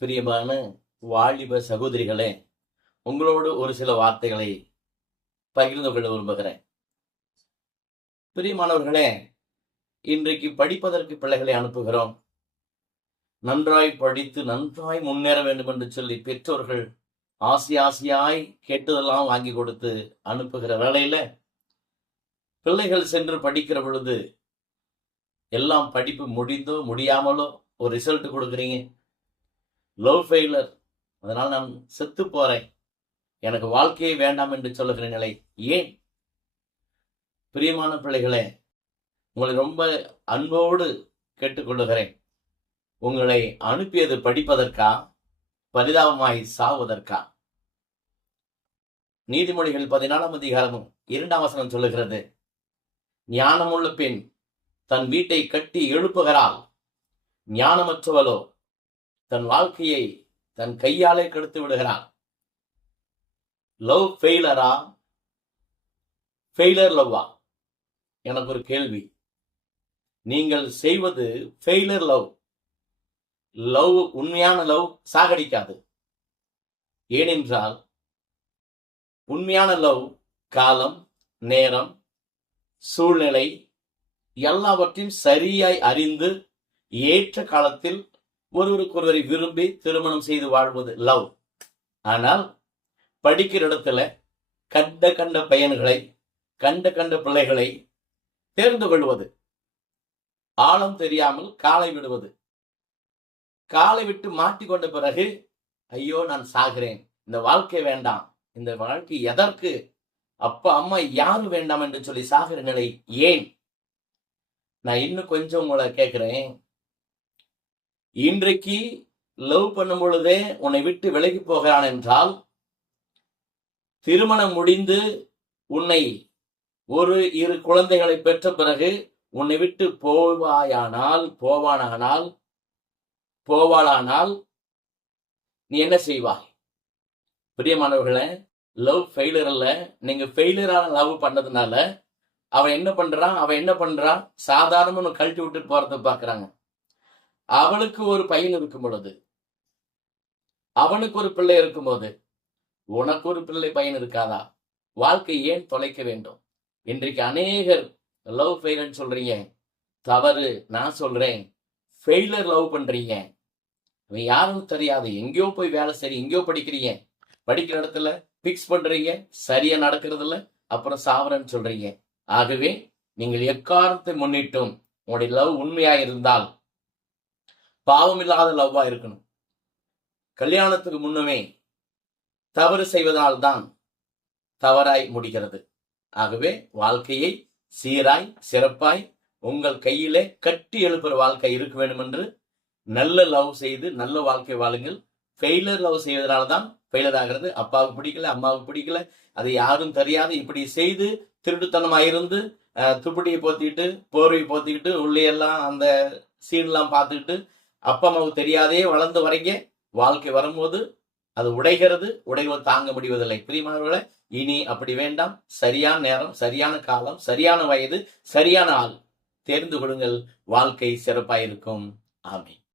பிரியமான வாலிப சகோதரிகளே, உங்களோடு ஒரு சில வார்த்தைகளை பகிர்ந்து கொள்ள விரும்புகிறேன். பிரியமானவர்களே, இன்றைக்கு படிப்பதற்கு பிள்ளைகளை அனுப்புகிறோம். நன்றாய் படித்து நன்றாய் முன்னேற வேண்டும் என்று சொல்லி பெற்றோர்கள் ஆசையாய் கேட்டதெல்லாம் வாங்கி கொடுத்து அனுப்புகிற வேளையில பிள்ளைகள் சென்று படிக்கிற பொழுது எல்லாம் படிப்பு முடிந்தோ முடியாமலோ ஒரு ரிசல்ட் கொடுக்குறீங்க. லவ் ஃபெயிலர், அதனால் நான் செத்து போறேன், எனக்கு வாழ்க்கையே வேண்டாம் என்று சொல்லுகிற நிலை. ஏன்? பிரியமான பிள்ளைகளே, உங்களை ரொம்ப அன்போடு கேட்டுக்கொள்ளுகிறேன். உங்களை அனுப்பியது படிப்பதற்கா, பரிதாபமாய் சாவதற்கா? நீதிமொழிகள் 14 அதிகாரமும் 2ஆம் வசனம் சொல்லுகிறது, ஞானமுள்ள பெண் தன் வீட்டை கட்டி எழுப்புகிறாள், ஞானமற்றவளோ தன் வாழ்க்கையை தன் கையாலே கெடுத்து விடுகிறான். லவ் ஃபெயிலரா, ஃபெயிலர் லவ்வா? எனக்கு ஒரு கேள்வி. நீங்கள் செய்வது ஃபெயிலர் லவ். லவ், உண்மையான லவ் சாகடிக்காது. ஏனென்றால் உண்மையான லவ் காலம், நேரம், சூழ்நிலை எல்லாவற்றையும் சரியாய் அறிந்து ஏற்ற காலத்தில் ஒருவருக்கொருவரை விரும்பி திருமணம் செய்து வாழ்வது லவ். ஆனால் படிக்கிற இடத்துல கண்ட பையன்களை, கண்ட பிள்ளைகளை தேர்ந்து கொள்வது, ஆழம் தெரியாமல் காலை விடுவது, காலை விட்டு மாட்டிக்கொண்ட பிறகு ஐயோ நான் சாகிறேன், இந்த வாழ்க்கை வேண்டாம், இந்த வாழ்க்கை எதற்கு, அப்பா அம்மா யாரும் வேண்டாம் என்று சொல்லி சாகிற நிலை ஏன்? நான் இன்னும் கொஞ்சம் உங்களை கேட்கிறேன். இன்றைக்கு லவ் பண்ணும் பொழுதே உன்னை விட்டு விலகி போகிறான் என்றால், திருமணம் முடிந்து உன்னை ஒரு இரு குழந்தைகளை பெற்ற பிறகு உன்னை விட்டு போவாளானால் நீ என்ன செய்வாய்? பிரியமானவர்களே, லவ் ஃபெயிலர் அல்ல. நீங்க ஃபெயிலரான லவ் பண்ணதுனால அவன் என்ன பண்றான், சாதாரண கழட்டி விட்டுட்டு போறத பாக்குறாங்க. அவளுக்கு ஒரு பையன் இருக்கும் பொழுது, அவனுக்கு ஒரு பிள்ளை இருக்கும்போது உனக்கு ஒரு பிள்ளை பையன் இருக்காதா? வாழ்க்கை ஏன் தொலைக்க வேண்டும்? இன்றைக்கு அநேகர் லவ் ஃபெயிலர் சொல்றீங்க. தவறு. நான் சொல்றேன், ஃபெயிலர் லவ் பண்றீங்க. அவன் யாரும் தெரியாது, எங்கேயோ போய் வேலை செய்றீங்க, எங்கேயோ படிக்கிறீங்க, படிக்கிற இடத்துல பிக்ஸ் பண்றீங்க, சரியா நடக்கிறது இல்லை, அப்புறம் சாவரன்னு சொல்றீங்க. ஆகவே நீங்கள் எக்காரணத்தை முன்னிட்டும் உங்களுடைய லவ் உண்மையா இருந்தால் பாவம் இல்லாத லவ்வா இருக்கணும். கல்யாணத்துக்கு முன்னமே தவறு செய்வதால்தான் தவறாய் முடிகிறது. ஆகவே வாழ்க்கையை சீராய் சிறப்பாய் உங்கள் கையிலே கட்டி எழுப்புற வாழ்க்கை இருக்க வேண்டும் என்று நல்ல லவ் செய்து நல்ல வாழ்க்கை வாழுங்கள். ஃபெயிலர் லவ் செய்வதனால்தான் ஃபெயிலர் ஆகிறது. அப்பாவுக்கு பிடிக்கல, அம்மாவுக்கு பிடிக்கல, அது யாரும் தெரியாது, இப்படி செய்து திருட்டுத்தனமாயிருந்து துப்பட்டியை போத்திக்கிட்டு போர்வை போத்திக்கிட்டு உள்ளே எல்லாம் அந்த சீன்லாம் பார்த்துக்கிட்டு அப்பா அம்மாவுக்கு தெரியாதே வளர்ந்து வரைங்க வாழ்க்கை வரும்போது அது உடைகிறது. உடைவது தாங்க முடிவதில்லை. பிரியமானவர்களே, இனி அப்படி வேண்டாம். சரியான நேரம், சரியான காலம், சரியான வயது, சரியான ஆள் தேர்ந்து கொள்ளுங்கள். வாழ்க்கை சிறப்பாயிருக்கும். ஆமென்.